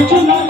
見て。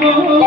Oh,